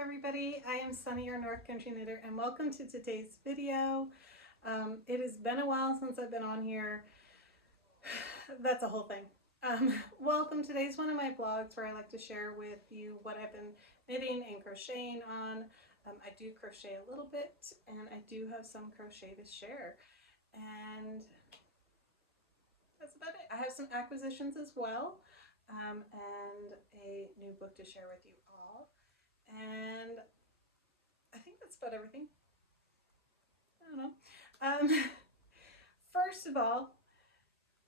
everybody, I am Sunny, your North Country Knitter, and welcome to today's video. It has been a while since I've been on here. That's a whole thing. Welcome. Today's one of my vlogs where I like to share with you what I've been knitting and crocheting on. I do crochet a little bit, and I do have some crochet to share. And that's about it. I have some acquisitions as well, and a new book to share with you all. And I think that's about everything. I don't know. First of all,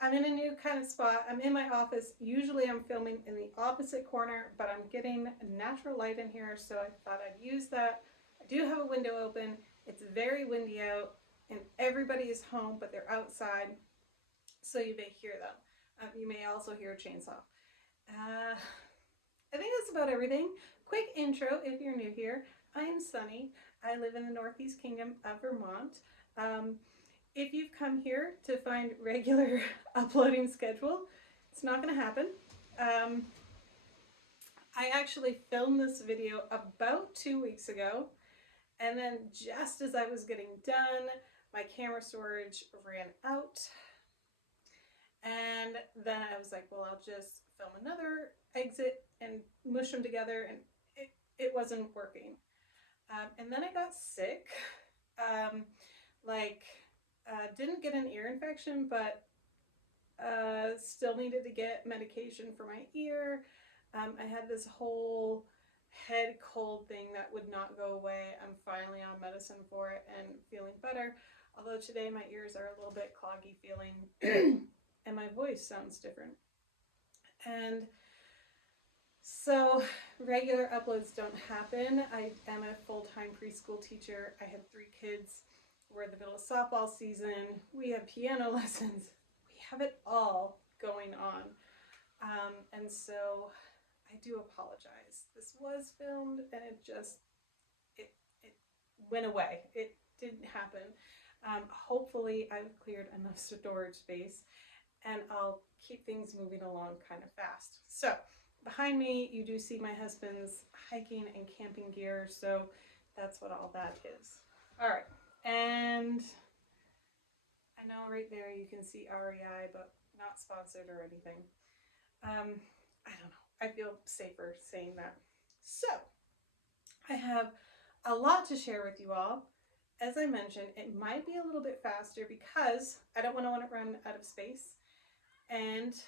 I'm in a new kind of spot. I'm in my office. Usually I'm filming in the opposite corner, but I'm getting natural light in here, so I thought I'd use that. I do have a window open. It's very windy out, and everybody is home, but they're outside, so you may hear them. You may also hear a chainsaw. I think that's about everything. Quick intro if you're new here. I am Sunny. I live in the Northeast Kingdom of Vermont. If you've come here to find regular uploading schedule, it's not going to happen. I actually filmed this video about 2 weeks ago, and then just as I was getting done, my camera storage ran out, and then I was like, well, I'll just film another exit and mush them together, and it wasn't working. And then I got sick. Didn't get an ear infection, but still needed to get medication for my ear. I had this whole head cold thing that would not go away. I'm finally on medicine for it and feeling better. Although today my ears are a little bit cloggy feeling and my voice sounds different. And so regular uploads don't happen. I am a full-time preschool teacher. I have 3 kids. We're in the middle of softball season. We have piano lessons. We have it all going on. And so I do apologize. This was filmed and it went away. It didn't happen. Hopefully I've cleared enough storage space and I'll keep things moving along kind of fast. So behind me, you do see my husband's hiking and camping gear, so that's what all that is. All right, and I know right there you can see REI, but not sponsored or anything. I don't know. I feel safer saying that. So I have a lot to share with you all. As I mentioned, it might be a little bit faster because I don't want to run out of space, and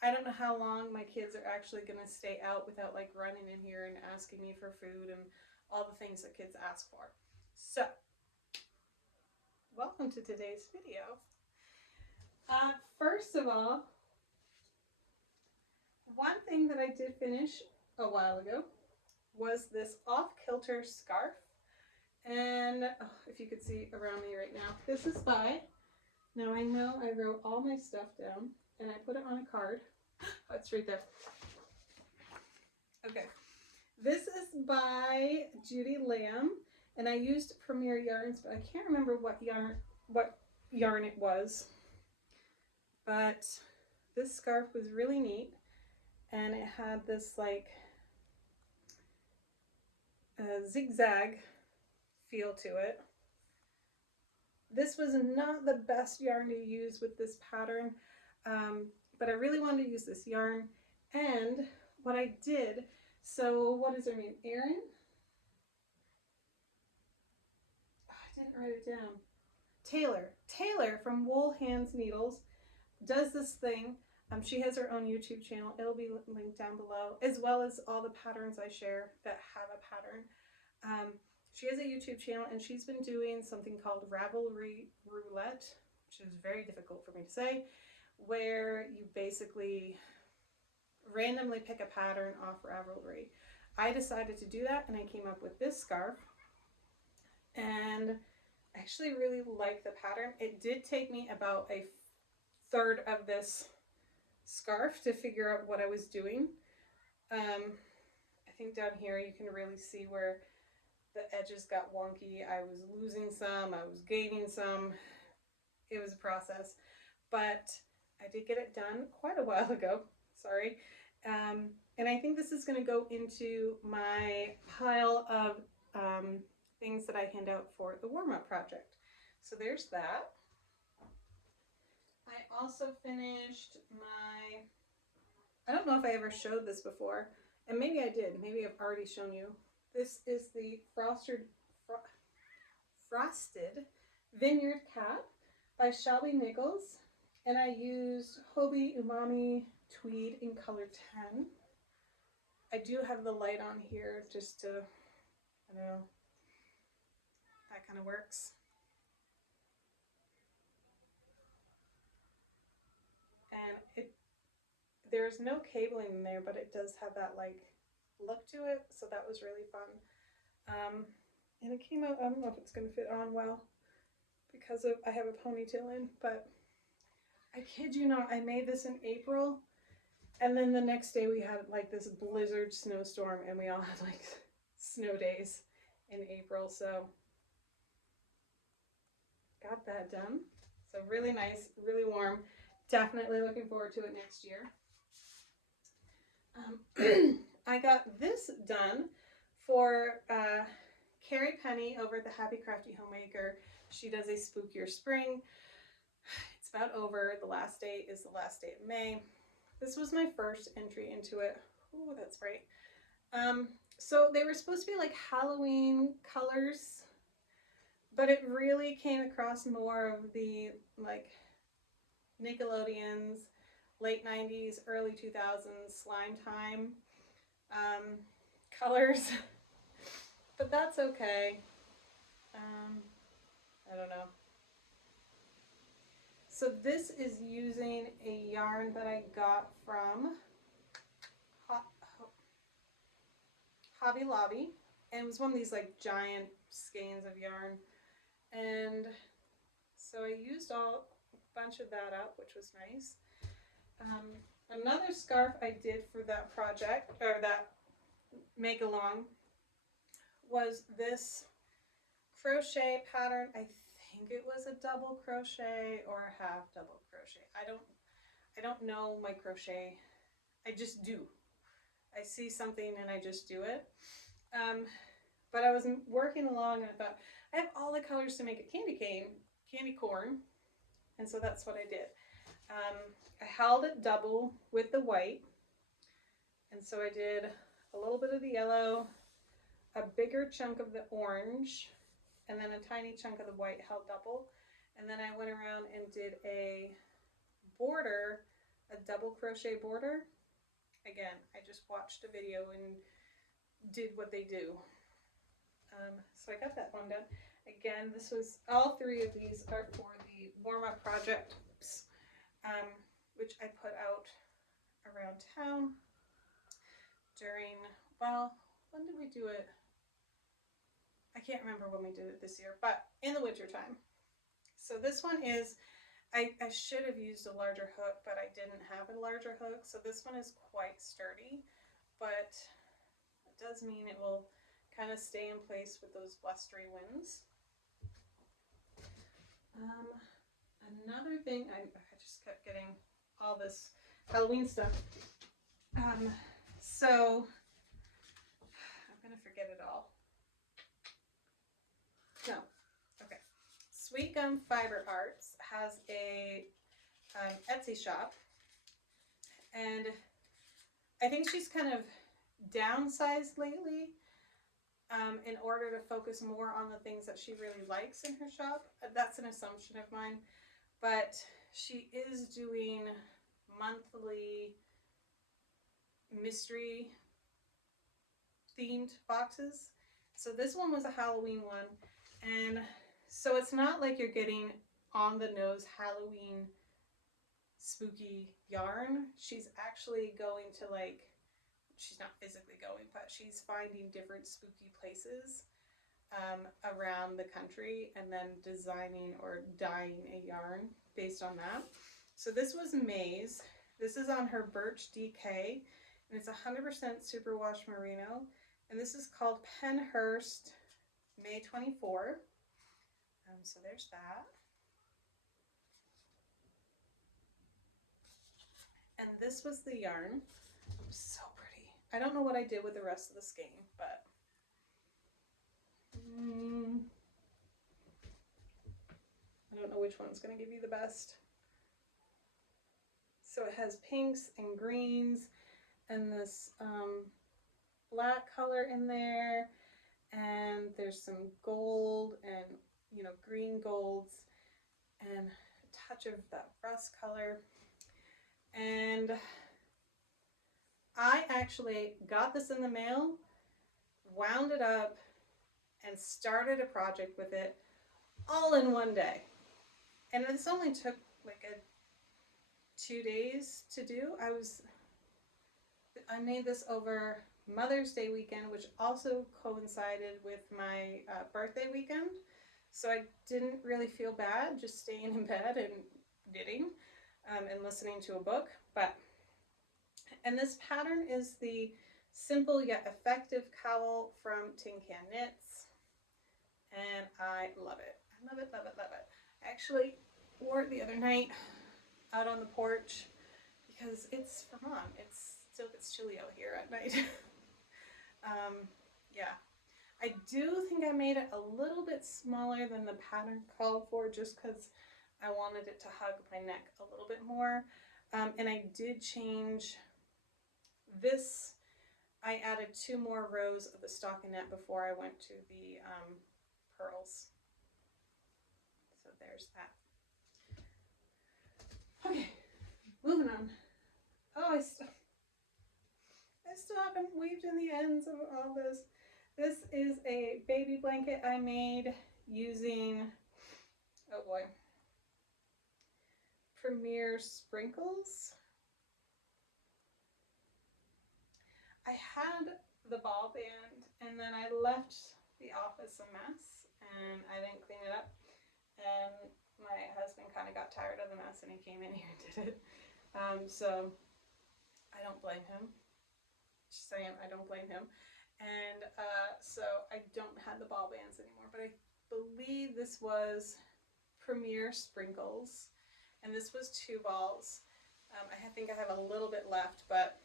I don't know how long my kids are actually going to stay out without like running in here and asking me for food and all the things that kids ask for. So, welcome to today's video. First of all, one thing that I did finish a while ago was this off-kilter scarf. And if you could see around me right now, this is by, now I know I wrote all my stuff down and I put it on a card. Oh, it's right there. Okay. This is by Julie Ann, and I used Premier Yarns, but I can't remember what yarn it was. But this scarf was really neat, and it had this like zigzag feel to it. This was not the best yarn to use with this pattern, but I really wanted to use this yarn. And what I did, so what is her name? Erin? Oh, I didn't write it down. Taylor from Wool Hands Needles does this thing. She has her own YouTube channel. It'll be linked down below, as well as all the patterns I share that have a pattern. She has a YouTube channel, and she's been doing something called Ravelry Roulette, which is very difficult for me to say, where you basically randomly pick a pattern off Ravelry. I decided to do that, and I came up with this scarf, and I actually really like the pattern. It did take me about a third of this scarf to figure out what I was doing. I think down here you can really see where the edges got wonky. I was losing some, I was gaining some. It was a process, but I did get it done quite a while ago. Sorry. And I think this is going to go into my pile of things that I hand out for the warm-up project. So there's that. I also finished my, I don't know if I ever showed this before, and maybe I did. Maybe I've already shown you. This is the Frosted Vineyard Cap by Shelby Nichols, and I used Hobie Umami Tweed in color 10. I do have the light on here just to, I don't know, that kind of works. And there's no cabling in there, but it does have that like look to it, so that was really fun. And it came out, I don't know if it's going to fit on well because I have a ponytail in, but I kid you not, I made this in April, and then the next day we had like this blizzard snowstorm, and we all had like snow days in April, so got that done. So really nice, really warm. Definitely looking forward to it next year. I got this done for Carrie Penny over at the Happy Crafty Homemaker. She does a spookier spring. It's about over. The last day is the last day of May. This was my first entry into it. Oh, that's bright. So they were supposed to be like Halloween colors, but it really came across more of the like Nickelodeon's late 90s, early 2000s slime time colors. But that's okay. I don't know. So this is using a yarn that I got from Hobby Lobby, and it was one of these like giant skeins of yarn, and so I used a bunch of that up, which was nice. Another scarf I did for that project, or that make along, was this crochet pattern. I think it was a double crochet or a half double crochet. I don't know my crochet. I just do. I see something and I just do it. But I was working along and I thought, I have all the colors to make a candy corn, and so that's what I did. I held it double with the white, and so I did a little bit of the yellow, a bigger chunk of the orange, and then a tiny chunk of the white held double, and then I went around and did a border, a double crochet border. Again, I just watched a video and did what they do. So I got that one done. Again, this was, all three of these are for the warm-up project, which I put out around town during, well, when did we do it? I can't remember when we did it this year, but in the winter time. So this one is, I should have used a larger hook, but I didn't have a larger hook. So this one is quite sturdy, but it does mean it will kind of stay in place with those blustery winds. Another thing, I just kept getting all this Halloween stuff. So I'm gonna forget it all. No, okay. Sweet Gum Fiber Arts has a Etsy shop, and I think she's kind of downsized lately in order to focus more on the things that she really likes in her shop. That's an assumption of mine, but she is doing monthly mystery themed boxes. So this one was a Halloween one, and so it's not like you're getting on the nose Halloween spooky yarn. She's actually going to, like, she's not physically going, but she's finding different spooky places around the country and then designing or dyeing a yarn based on that. So this was Maze. This is on her Birch DK, and it's 100% superwash merino, and this is called Penhurst May 24. So there's that. And this was the yarn. So pretty. I don't know what I did with the rest of the skein, but I don't know which one's going to give you the best. So it has pinks and greens and this black color in there, and there's some gold and, you know, green golds and a touch of that rust color. And I actually got this in the mail, wound it up, and started a project with it all in one day. And this only took like 2 days to do. I made this over Mother's Day weekend, which also coincided with my birthday weekend. So I didn't really feel bad just staying in bed and knitting and listening to a book. And this pattern is the Simple Yet Effective Cowl from Tin Can Knits. And I love it. I love it, love it, love it. I actually wore it the other night out on the porch because it's Vermont. It still gets chilly out here at night. Yeah, I do think I made it a little bit smaller than the pattern called for, just because I wanted it to hug my neck a little bit more. And I did change this. I added 2 more rows of the stockinette before I went to the pearls. So there's that. Okay, moving on. Oh, I still haven't weaved in the ends of all this. This is a baby blanket I made using, oh boy, Premier Sprinkles. I had the ball band and then I left the office a mess and I didn't clean it up. And my husband kind of got tired of the mess and he came in here and did it. So I don't blame him. Just saying, I don't blame him. And so I don't have the ball bands anymore, but I believe this was Premier Sprinkles, and this was 2 balls. I think I have a little bit left, but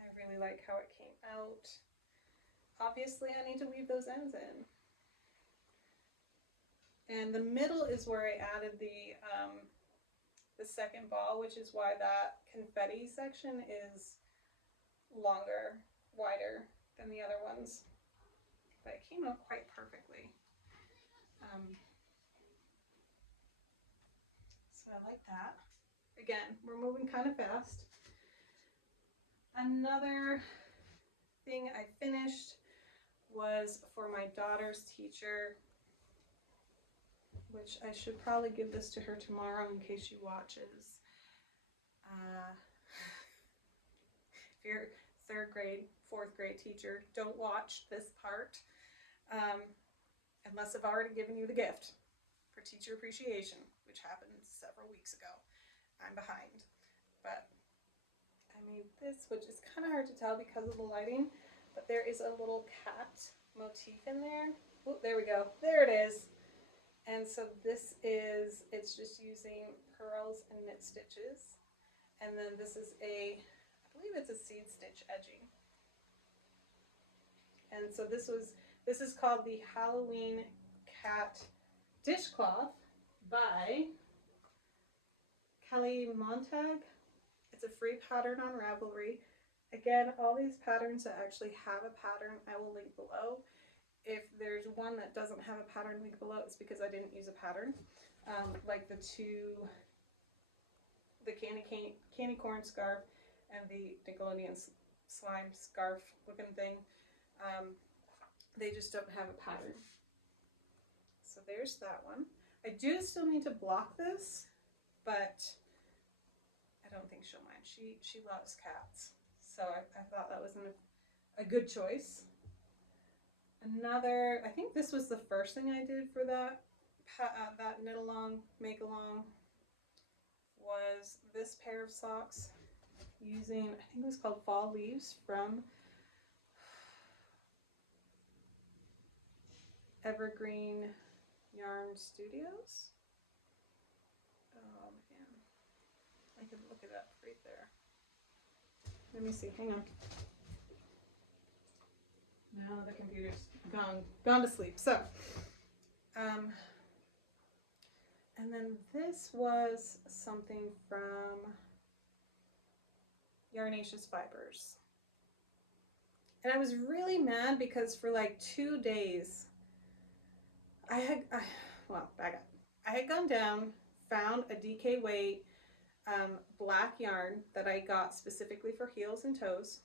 I really like how it came out. Obviously, I need to weave those ends in. And the middle is where I added the second ball, which is why that confetti section is longer, wider than the other ones. But it came out quite perfectly. So I like that. Again, we're moving kind of fast. Another thing I finished was for my daughter's teacher, which I should probably give this to her tomorrow in case she watches. If you're 3rd grade, 4th grade teacher, don't watch this part unless I've already given you the gift for teacher appreciation, which happened several weeks ago. I'm behind, but I made this, which is kind of hard to tell because of the lighting, but there is a little cat motif in there. Oh, there we go. There it is. And so this is, it's just using pearls and knit stitches. And then this is I believe it's a seed stitch edging. And so this is called the Halloween Cat Dishcloth by Kelly Montag. It's a free pattern on Ravelry. Again, all these patterns that actually have a pattern, I will link below. If there's one that doesn't have a pattern link below, it's because I didn't use a pattern. Like the candy corn scarf and the Nickelodeon slime scarf looking thing. They just don't have a pattern. So there's that one. I do still need to block this, but I don't think she'll mind. She loves cats. So I thought that was a good choice. Another, I think this was the first thing I did for that knit along, make along, was this pair of socks using, I think it was called Fall Leaves from Evergreen Yarn Studios. Oh man, I I could look it up right there. Let me see, hang on. No, the computer's gone to sleep. So, and then this was something from Yarnaceous Fibers. And I was really mad because for like 2 days, well, back up. I had gone down, found a DK weight black yarn that I got specifically for heels and toes,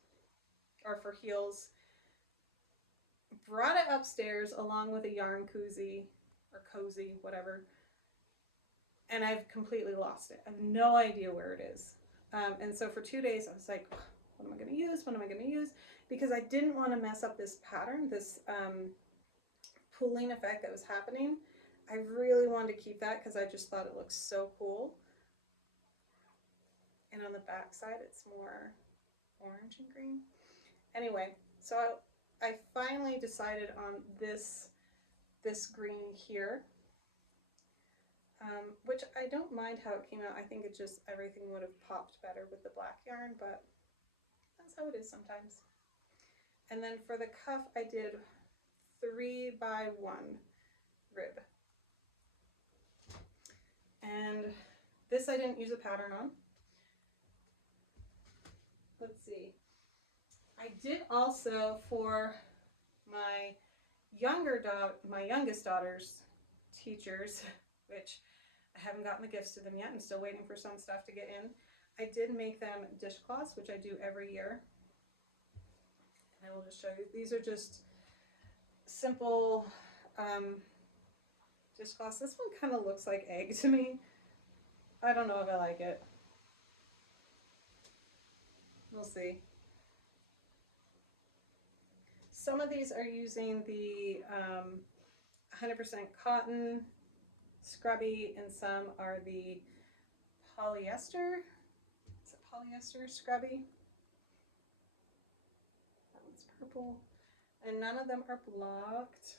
or for heels, brought it upstairs along with a yarn koozie, or cozy, whatever, and I've completely lost it. I have no idea where it is. And so for 2 days, I was like, what am I going to use? What am I going to use? Because I didn't want to mess up this pattern, this pooling effect that was happening. I really wanted to keep that because I just thought it looked so cool. And on the back side, it's more orange and green. Anyway, so I finally decided on this green here, which I don't mind how it came out. I think it just, everything would have popped better with the black yarn, but that's how it is sometimes. And then for the cuff, I did 3x1 rib. And this I didn't use a pattern on. Let's see. I did also, for my youngest daughter's teachers, which I haven't gotten the gifts to them yet. I'm still waiting for some stuff to get in. I did make them dishcloths, which I do every year. And I will just show you. These are just simple dishcloths. This one kind of looks like egg to me. I don't know if I like it. We'll see. Some of these are using the 100% cotton scrubby, and some are the polyester. Is it polyester scrubby? That one's purple. And none of them are blocked.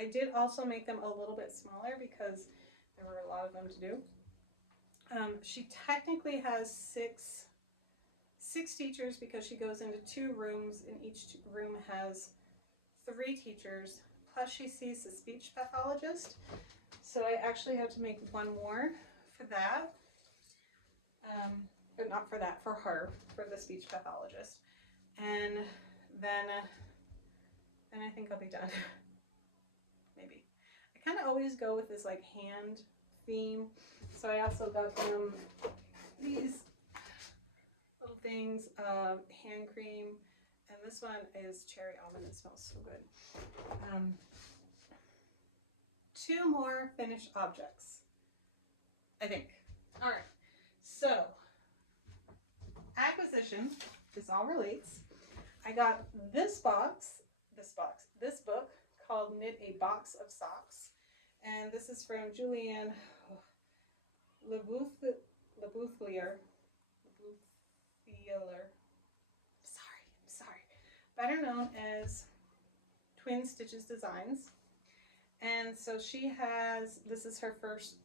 I did also make them a little bit smaller because there were a lot of them to do. She technically has six teachers because she goes into 2 rooms, and each room has 3 teachers, plus she sees the speech pathologist. So I actually have to make one more for that. But not for that, for her, for the speech pathologist. And then I think I'll be done. Maybe. I kind of always go with this like hand theme. So I also got them these little things, hand cream, and this one is cherry almond. It smells so good. 2 more finished objects, I think. All right, so acquisition, this all relates. I got this book called Knit a Box of Socks, and this is from Julie Ann Lebouthillier. I'm sorry. Better known as Twin Stitches Designs. And so she has, this is her first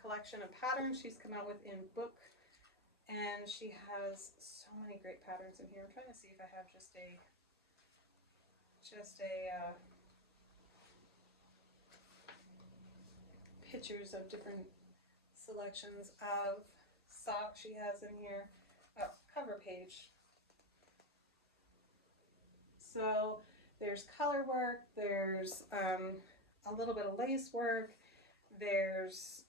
collection of patterns she's come out with in book. And she has so many great patterns in here. I'm trying to see if I have just a pictures of different selections of socks she has in here. Oh, cover page. So there's color work, there's a little bit of lace work, there's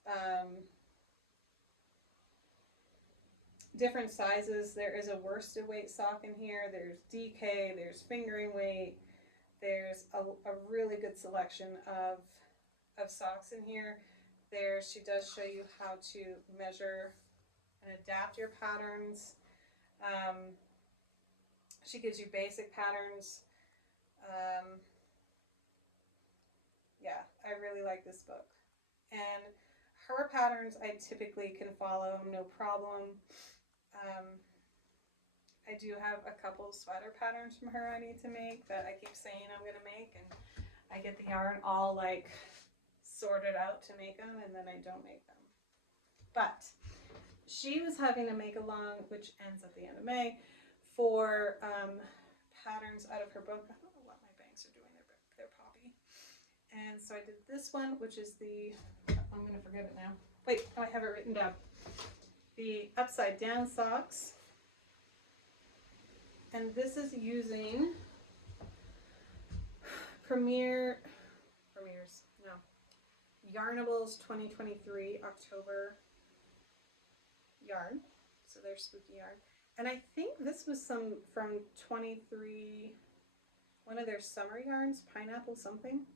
different sizes. There is a worsted weight sock in here, there's DK, there's fingering weight, there's a really good selection of socks in here. She does show you how to measure and adapt your patterns. She gives you basic patterns. Yeah, I really like this book. And her patterns I typically can follow no problem. I do have a couple sweater patterns from her I need to make that I keep saying I'm going to make, and I get the yarn all like sorted out to make them, and then I don't make them. But she was having to make along, which ends at the end of May, for patterns out of her book. I don't know what my banks are doing. They're poppy. And so I did this one, which is the, I'm going to forget it now. Wait, oh, I have it written down. The upside down socks. And this is using Yarnables 2023 October yarn. So they're spooky yarn. And I think this was some from 23, one of their summer yarns, pineapple something.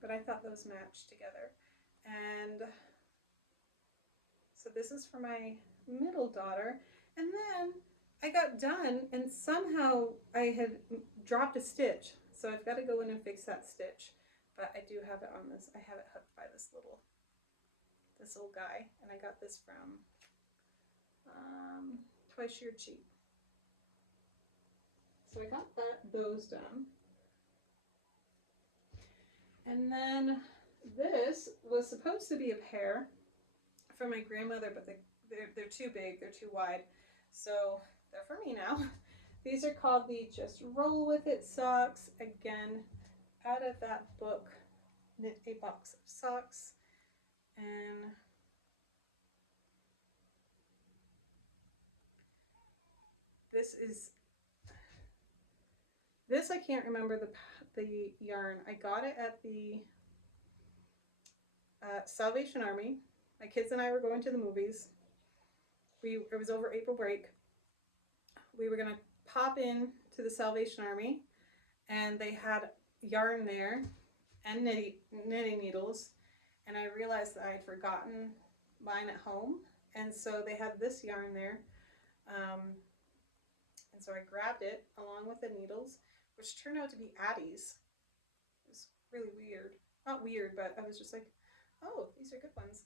But I thought those matched together. And so this is for my middle daughter. And then I got done and somehow I had dropped a stitch. So I've got to go in and fix that stitch. But I do have it on this. I have it hooked by this little guy. And I got this from Twice Sheared Cheap. So I got those done. And then this was supposed to be a pair for my grandmother, but they're too big, they're too wide. So they're for me now. These are called the Just Roll With It socks. Again, out of that book, Knit a Box of Socks. And this I can't remember the yarn. I got it at the Salvation Army. My kids and I were going to the movies. It was over April break. We were gonna pop in to the Salvation Army, and they had yarn there and knitting needles, and I realized that I had forgotten mine at home, and so they had this yarn there, and so I grabbed it along with the needles, which turned out to be Addie's. It was really weird. Not weird, but I was just like, oh, these are good ones.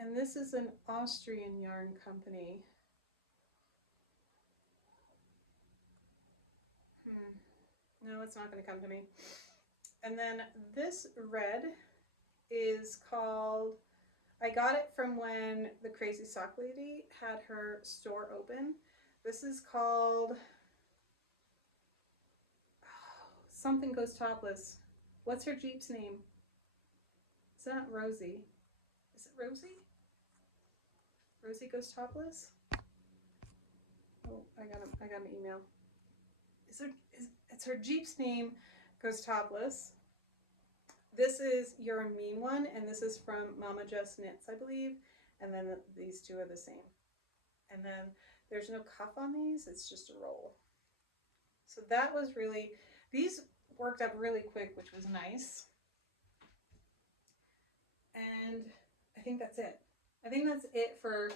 And this is an Austrian yarn company. No, it's not going to come to me. And then this red is called, I got it from when the Crazy Sock Lady had her store open. This is called, Something Goes Topless. What's her Jeep's name? It's not Rosie. Is it Rosie? Rosie Goes Topless? Oh, I got an email. It's her Jeep's name Goes Topless. This is You're a Mean One, and this is from Mama Just Knits, I believe. And then these two are the same. And then there's no cuff on these, it's just a roll. So that was really, these worked up really quick, which was nice. And I think that's it. I think that's it for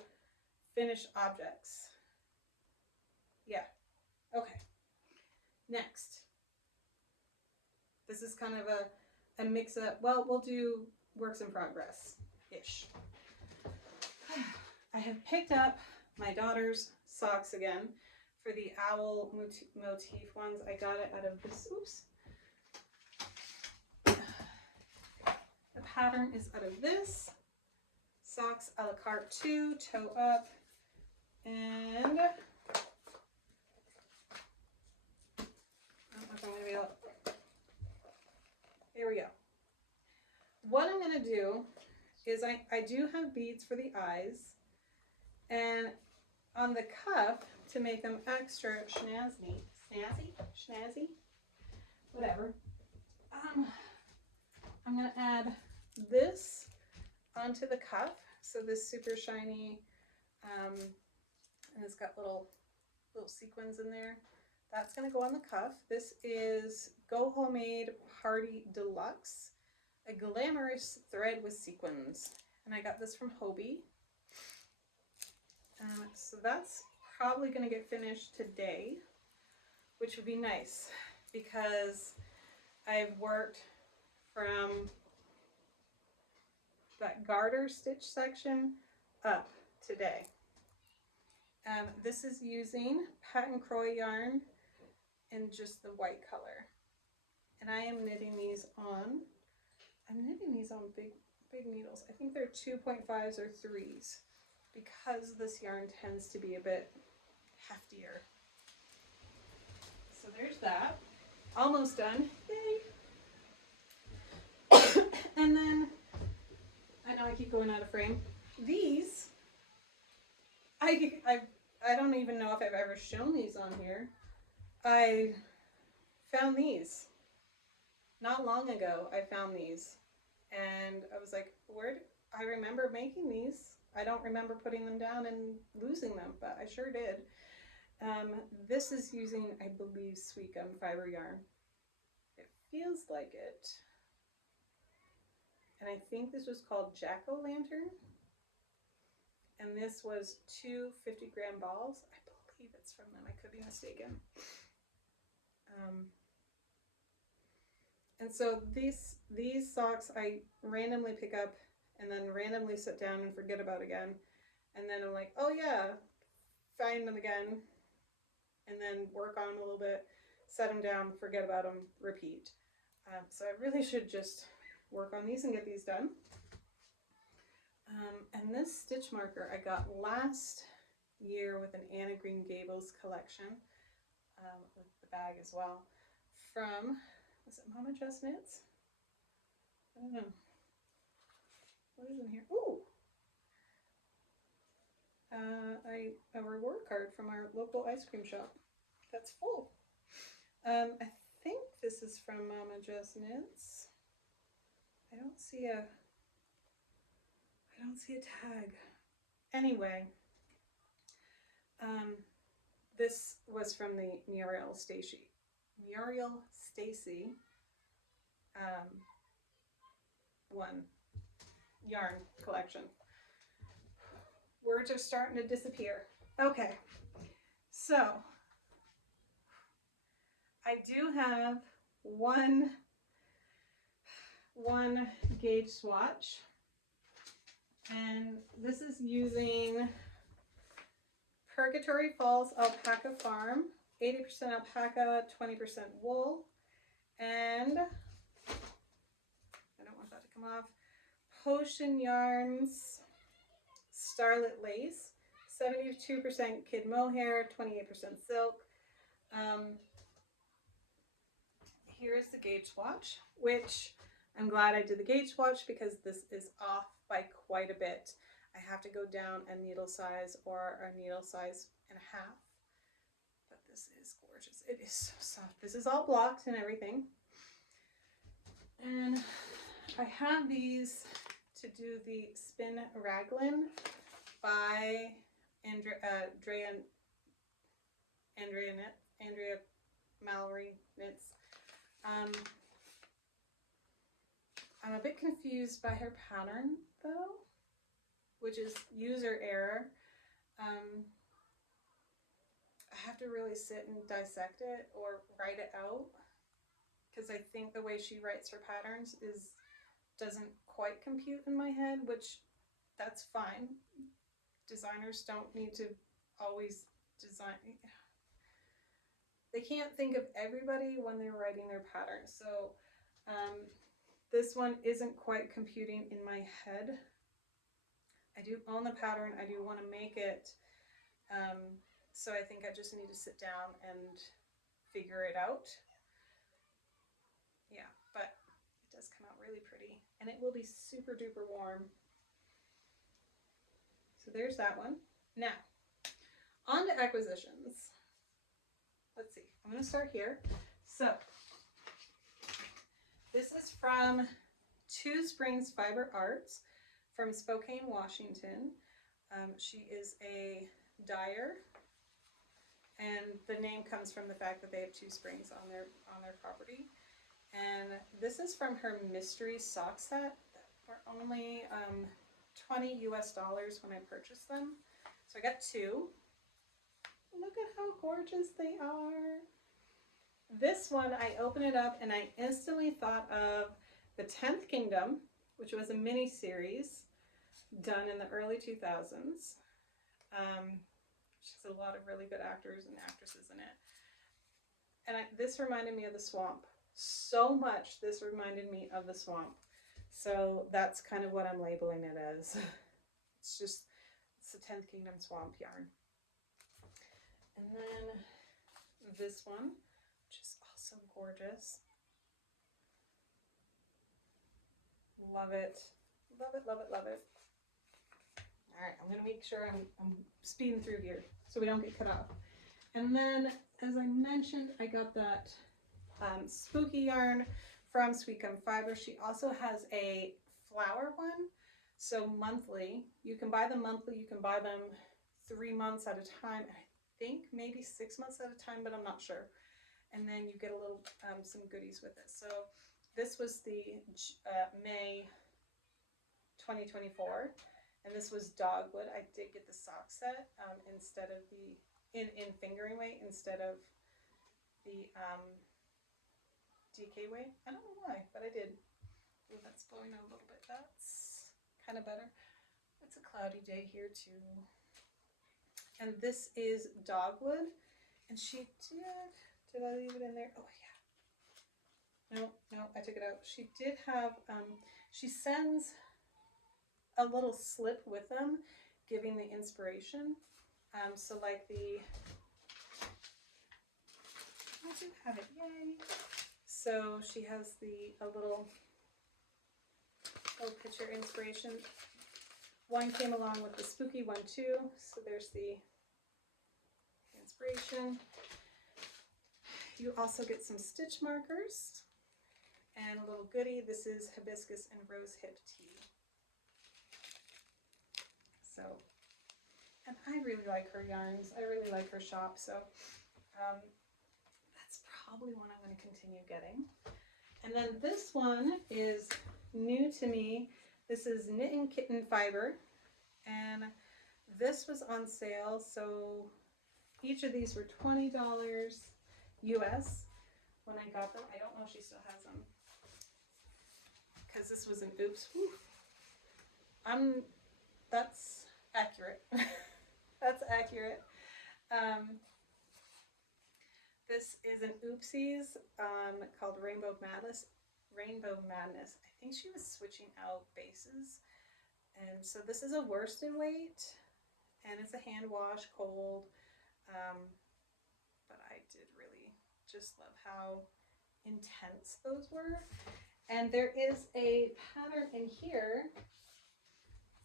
finished objects. Yeah, okay. Next. This is kind of a mix-up. Well, we'll do works in progress-ish. I have picked up my daughter's socks again for the owl motif ones. I got it out of this, oops. The pattern is out of this. Socks a la carte 2, toe up, and I don't know if I'm going to be able to, here we go. What I'm going to do is I do have beads for the eyes, and on the cuff, to make them extra snazzy, whatever, I'm going to add this onto the cuff. So this super shiny, and it's got little sequins in there. That's going to go on the cuff. This is Go Homemade Party Deluxe, a glamorous thread with sequins. And I got this from Hobie. So that's probably going to get finished today, which would be nice because I've worked from that garter stitch section up today. This is using patent croy yarn in just the white color, and I am knitting these on. I'm knitting these on big big needles. I think they're 2.5s or 3s because this yarn tends to be a bit heftier. So there's that. Almost done. Yay! And then, I know I keep going out of frame. These, I don't even know if I've ever shown these on here. I found these. Not long ago, I found these. And I was like, I remember making these. I don't remember putting them down and losing them, but I sure did. This is using, I believe, sweet gum fiber yarn. It feels like it. And I think this was called Jack-o'-lantern. And this was 2 50-gram balls. I believe it's from them. I could be mistaken. And so these socks I randomly pick up and then randomly sit down and forget about again. And then I'm like, oh yeah, find them again. And then work on them a little bit, set them down, forget about them, repeat. So I really should just work on these and get these done. And this stitch marker I got last year with an Anna Green Gables collection, with the bag as well, from, was it Mama Just Knits? I don't know. What is in here? Ooh! A reward card from our local ice cream shop. That's full. I think this is from Mama Just Knits. I don't see a tag. Anyway, this was from the Muriel Stacy one yarn collection. Words are starting to disappear. Okay, so I do have one gauge swatch, and this is using Purgatory Falls Alpaca Farm, 80% alpaca, 20% wool, and I don't want that to come off, Potion Yarns Starlit Lace, 72% kid mohair, 28% silk. Here's the gauge swatch, which I'm glad I did the gauge swatch because this is off by quite a bit. I have to go down a needle size or a needle size and a half, but this is gorgeous. It is so soft. This is all blocked and everything. And I have these to do the Spin Raglan by Andrea Mallory Knits. I'm a bit confused by her pattern though, which is user error. I have to really sit and dissect it or write it out, because I think the way she writes her patterns doesn't quite compute in my head, which that's fine. Designers don't need to always design. They can't think of everybody when they're writing their patterns. So this one isn't quite computing in my head. I do own the pattern. I do want to make it. So I think I just need to sit down and figure it out. Yeah, but it does come out really pretty, and it will be super duper warm. So there's that one. Now, on to acquisitions. Let's see, I'm going to start here. So, this is from Two Springs Fiber Arts from Spokane, Washington. She is a dyer, and the name comes from the fact that they have two springs on their property. And this is from her mystery sock set that were only $20 US when I purchased them. So I got two. Look at how gorgeous they are. This one, I opened it up and I instantly thought of The 10th Kingdom, which was a mini series done in the early 2000s. Which has a lot of really good actors and actresses in it. And this reminded me of The Swamp. So much this reminded me of The Swamp. So that's kind of what I'm labeling it as. It's the 10th Kingdom Swamp yarn. And then this one, which is also gorgeous. Love it. Love it, love it, love it. All right, I'm gonna make sure I'm speeding through here so we don't get cut off. And then, as I mentioned, I got that spooky yarn from Sweet Gum Fiber. She also has a flower one, so monthly. You can buy them monthly. You can buy them 3 months at a time. I think maybe 6 months at a time, but I'm not sure. And then you get a little some goodies with it. So this was the May 2024, and this was dogwood. I did get the sock set instead of the in fingering weight instead of the DK weight. I don't know why, but I did. Ooh, that's blowing out a little bit. That's kind of better. It's a cloudy day here too. And this is dogwood, and she did I leave it in there? Oh yeah. No, I took it out. She did have, she sends a little slip with them, giving the inspiration. So like I do have it, yay. So she has a little picture inspiration. One came along with the spooky one too. So there's the inspiration. You also get some stitch markers and a little goodie. This is hibiscus and rose hip tea. So, and I really like her yarns. I really like her shop. So that's probably one I'm going to continue getting. And then this one is new to me. This is Knit and Kitten Fiber, and this was on sale. So each of these were $20 US when I got them. I don't know if she still has them because this was an oops. Whew. That's accurate. That's accurate. This is an oopsies called Rainbow Madness. I think she was switching out bases. And so this is a worsted weight, and it's a hand wash, cold. But I did really just love how intense those were. And there is a pattern in here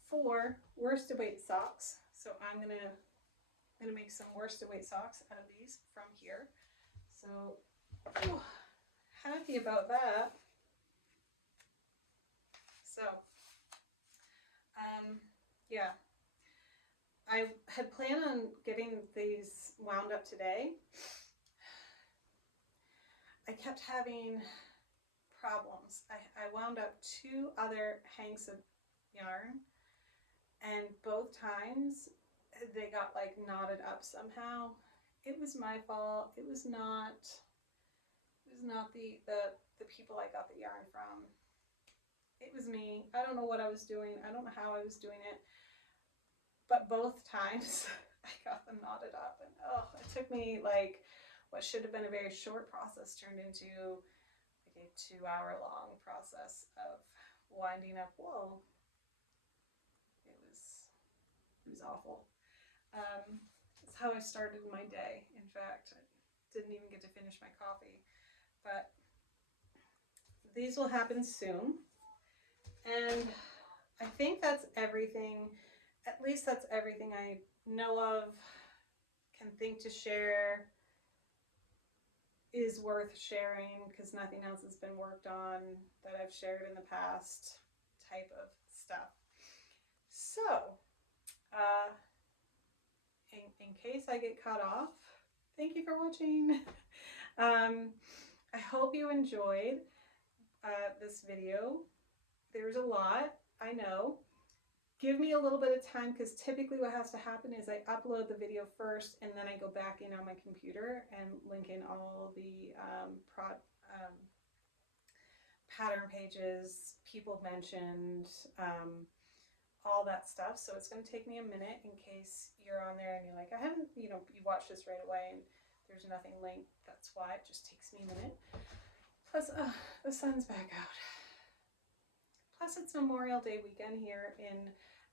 for worsted weight socks. So I'm gonna make some worsted weight socks out of these from here. So happy about that. So yeah, I had planned on getting these wound up today. I kept having problems. I wound up 2 other hanks of yarn, and both times they got like knotted up somehow. It was my fault. It was not the people I got the yarn from. It was me. I don't know what I was doing. I don't know how I was doing it. But both times I got them knotted up, and it took me like what should have been a very short process turned into like a 2-hour-long process of winding up wool. It was awful. That's how I started my day. In fact, I didn't even get to finish my coffee. But these will happen soon. And I think that's everything. At least that's everything I know of, can think to share, is worth sharing, because nothing else has been worked on that I've shared in the past type of stuff. So, in case I get cut off, thank you for watching. I hope you enjoyed this video. There's a lot, I know. Give me a little bit of time, because typically what has to happen is I upload the video first, and then I go back in on my computer and link in all the pattern pages, people mentioned, all that stuff. So it's going to take me a minute in case you're on there and you're like, I haven't, you watch this right away and there's nothing linked. That's why it just takes me a minute. Plus, the sun's back out. Plus, it's Memorial Day weekend here in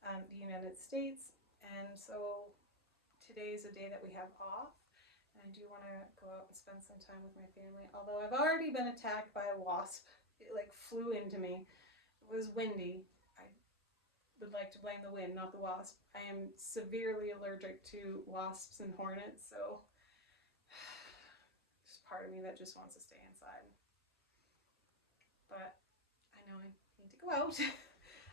the United States, and so today is a day that we have off. And I do want to go out and spend some time with my family. Although I've already been attacked by a wasp. It like flew into me. It was windy. I would like to blame the wind, not the wasp. I am severely allergic to wasps and hornets, so there's part of me that just wants to stay inside. But I know I need to go out.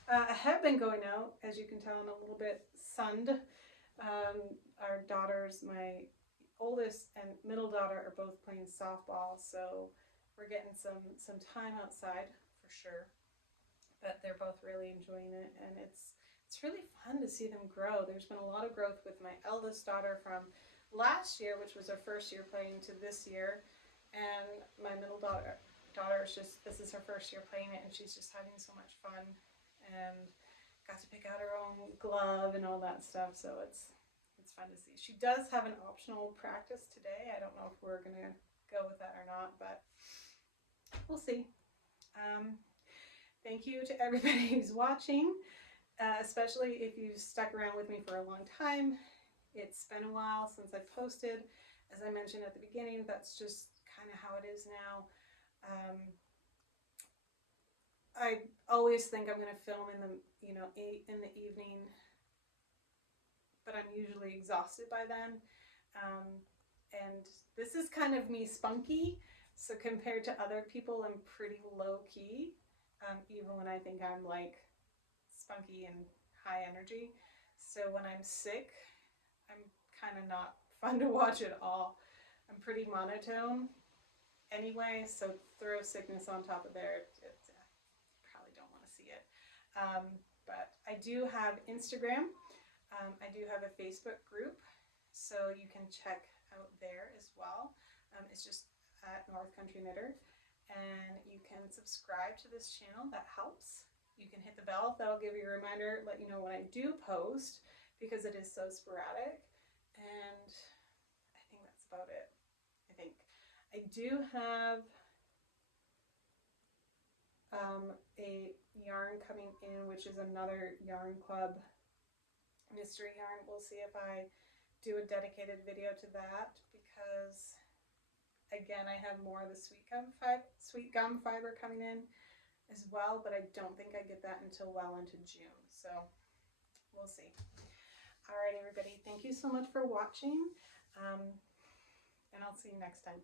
I have been going out, as you can tell. I'm a little bit sunned. Our daughters, my oldest and middle daughter, are both playing softball, so we're getting some time outside for sure. But they're both really enjoying it, and it's really fun to see them grow. There's been a lot of growth with my eldest daughter from last year, which was her first year playing, to this year, and my middle daughter is just, this is her first year playing it, and she's just having so much fun, and got to pick out her own glove and all that stuff, so it's fun to see. She does have an optional practice today. I don't know if we're gonna go with that or not, but we'll see. Thank you to everybody who's watching, especially if you've stuck around with me for a long time. It's been a while since I've posted. As I mentioned at the beginning, that's just kind of how it is now. I always think I'm going to film in the, in the evening, but I'm usually exhausted by then. And this is kind of me spunky. So compared to other people, I'm pretty low key. Even when I think I'm like spunky and high energy. So when I'm sick, I'm kind of not fun to watch at all. I'm pretty monotone anyway, so throw sickness on top of there, probably don't want to see it. But I do have Instagram. I do have a Facebook group, so you can check out there as well. It's just at North Country Knitter. And you can subscribe to this channel, that helps. You can hit the bell, that'll give you a reminder, let you know when I do post, because it is so sporadic. And I think that's about it. I do have a yarn coming in, which is another yarn club mystery yarn. We'll see if I do a dedicated video to that, because again, I have more of the sweet gum fiber coming in as well, but I don't think I get that until well into June, so we'll see. All right, everybody, thank you so much for watching, and I'll see you next time.